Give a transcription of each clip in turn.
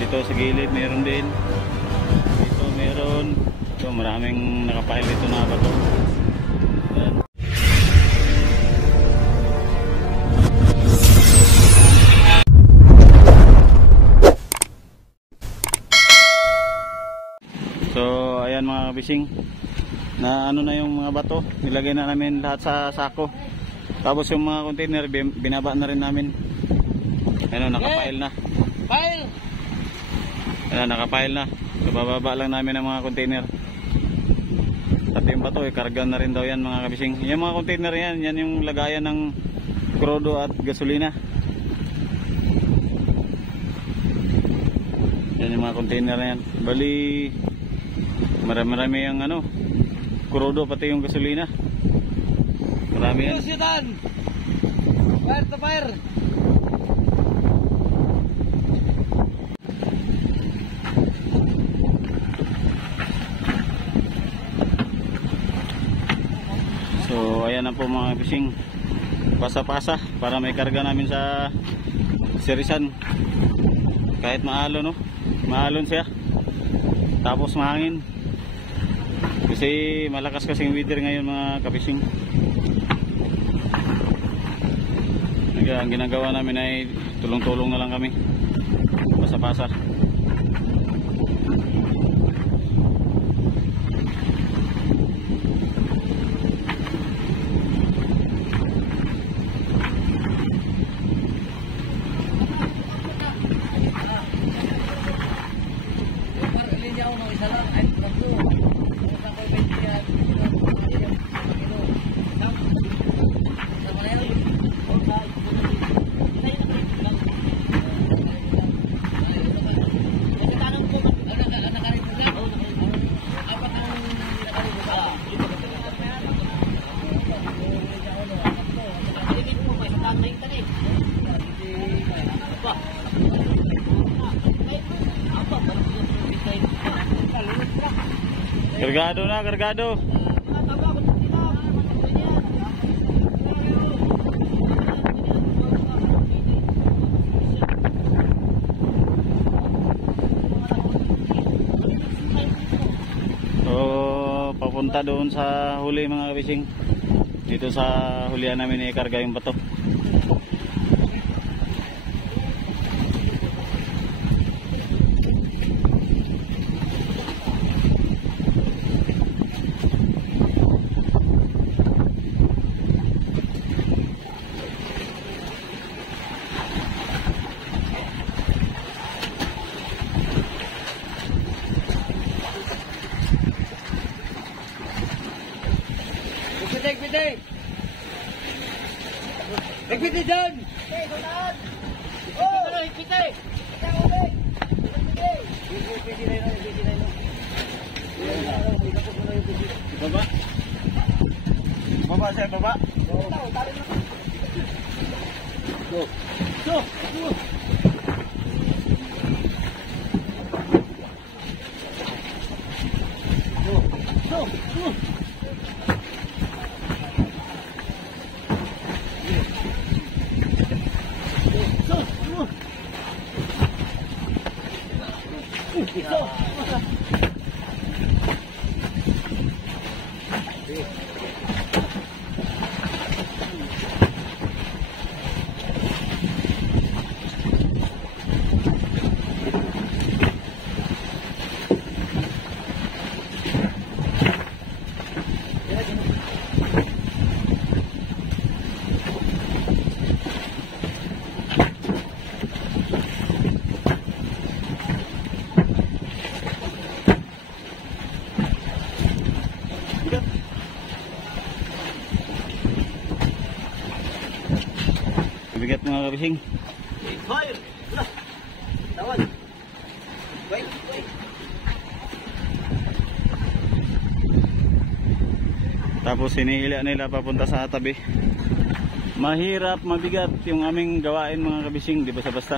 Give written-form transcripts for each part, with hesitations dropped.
Dito sa gilid meron din, dito meron, ito maraming nakapahil dito na bato. Ayan. So ayan mga kabising, na ano na yung mga bato, nilagay na namin lahat sa sako. Tapos yung mga container binaba na rin namin. Ano, nakapile na. Pile. Ayan, nakapile na. So bababa lang namin ang mga container. At yung bato, karga na rin daw yan mga kabising. Yung mga container yan, yan yung lagayan ng krudo at gasolina. Yan yung mga container na yan. Bali, marami yung ano, krudo pati yung gasolina. Marami yan. Fire to fire. So ayan na po mga fishing, pasa-pasa para may karga namin sa Sirisan. Kahit maalon, no? Maalon siya, tapos mahangin kasi malakas kasing weather ngayon mga ka-fishing. Ang ginagawa namin ay tulong-tulong na lang kami, pasa-pasa. Kargado na, kargado. So, papunta doon sa huli mga kabising. Dito sa hulihan namin ikarga yung bato. Higpit dyan! Okay, doon! Oh! Higpit eh! Baba! Baba siya, baba! Go! Go! Go! Go! Go! Bigat mga kabising. Fire! Tawad! Wait, wait! Tapos hinihila nila papunta sa tabi. Mahirap, mabigat yung aming gawain mga kabising, di basta-basta.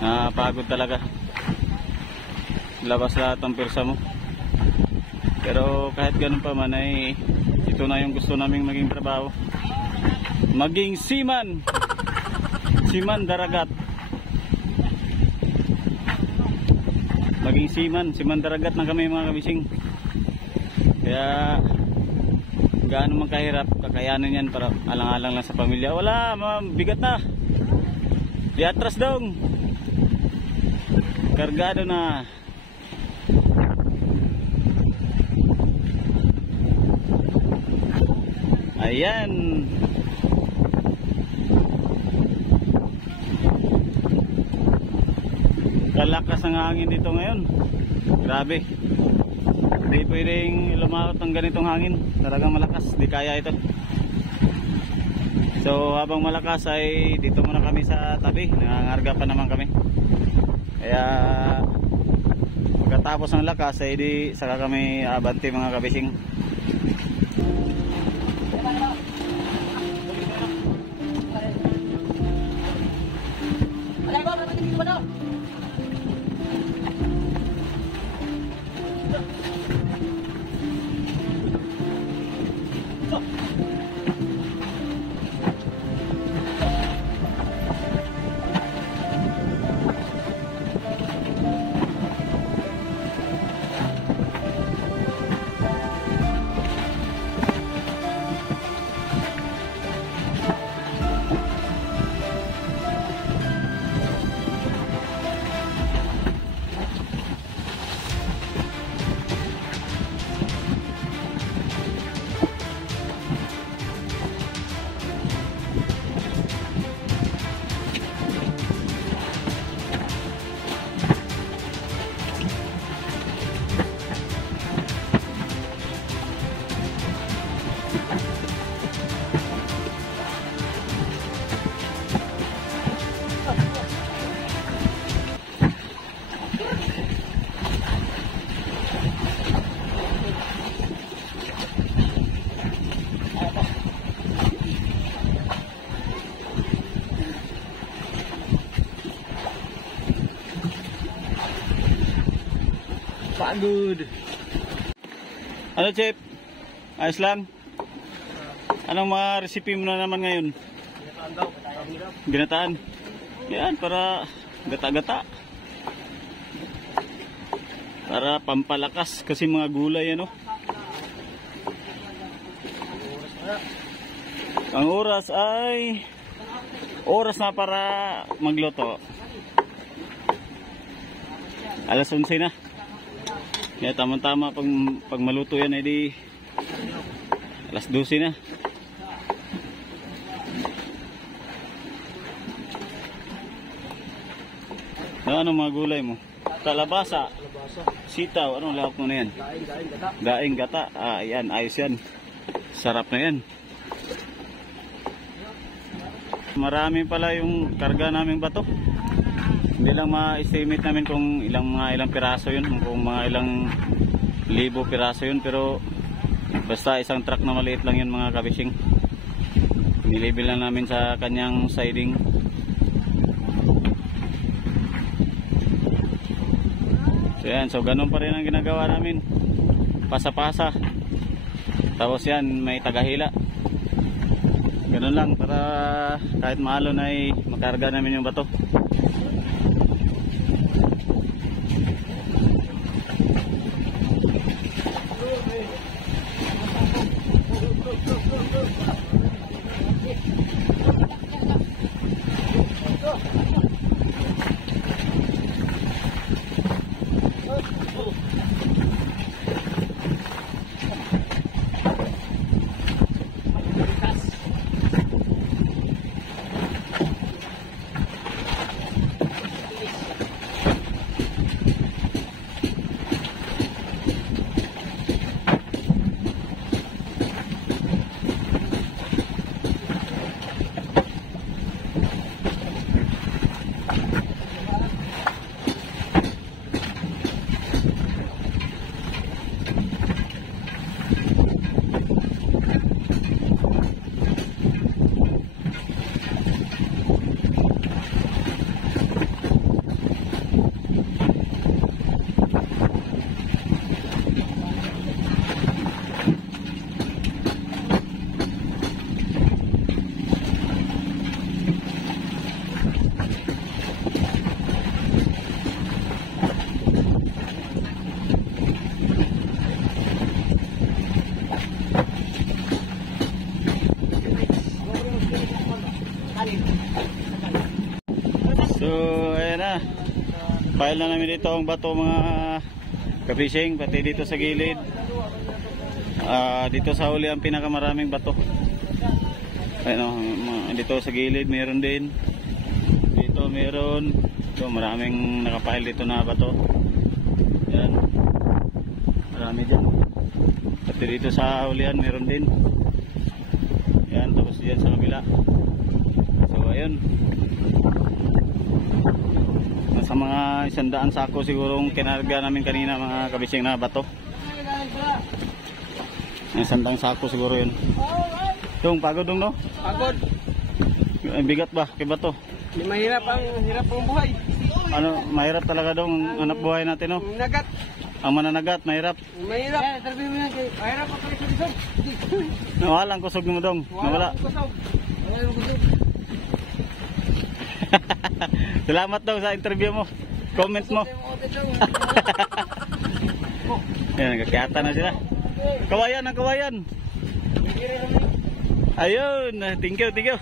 Napagod talaga. Labas lahat ang persa mo. Pero kahit ganun pa man ay ito na yung gusto naming maging trabaho. Maging seaman. Seaman daragat. Maging seaman daragat na kami mga kabising. Kaya gaano man kahirap, kakayanin yan para alang-alang lang sa pamilya. Wala, bigat na. Di atras dong. Kargado na. Ayan. Kalakas ng hangin dito ngayon. Grabe. Hindi pwedeng lumakot ng ganitong hangin. Talagang malakas, di kaya ito. So habang malakas ay dito muna kami sa tabi. Nangangarga pa naman kami. Kaya pagkatapos ng lakas ay di saka kami abante mga kabising. Pagod. Ano Chef? Ayos lang? Anong mga recipe mo na naman ngayon? Ginataan daw. Ginataan? Yan, para gata-gata. Para pampalakas kasi mga gulay ano. Ang oras ay oras na para magluto. Alas 11 na. Kaya tama-tama pag maluto yan ay di alas 12 na. Ano mga gulay mo? Kalabasa, sitaw, anong lahok mo na yan? Daing gata. Ayan, ayos yan. Sarap na yan. Marami pala yung karga naming bato. Hindi lang ma-estimate namin kung ilang piraso yun, kung mga ilang libo piraso yun, pero basta isang truck na maliit lang yun mga kabising. Nilibel lang namin sa kanyang siding. So yan, so ganun pa rin ang ginagawa namin. Pasa-pasa. Tapos yan, may tagahila. Ganun lang para kahit maalon ay makarga namin yung bato. Pile na namin dito ang bato mga ka-fishing, pati dito sa gilid. Dito sa huli ang pinakamaraming bato. Ayun, dito sa gilid meron din. Dito meron. Ito, maraming nakapile dito na bato. Yan. Marami dyan. Pati dito sa hulihan meron din. Yan, tapos dyan sa kabila. So ayun. Nasa mga 100 sako sigurong kinarga namin kanina mga kabising na bato. 100 sako siguro yun. Dong, pagod dong no? Pagod. Bigat ba kay bato? Mahirap ang buhay. Ano, mahirap talaga dong hanap buhay natin no? Nagat. Ang mananagat, mahirap. Mahirap. Sabi mo yan, mahirap ako sa kusog. Nawala ang kusog mo dong. Nawala. Salamat daw sa interview mo. Comment mo. Yan, nagkakiyata na sila. Kawayan ang kawayan. Ayun, thank you, thank you.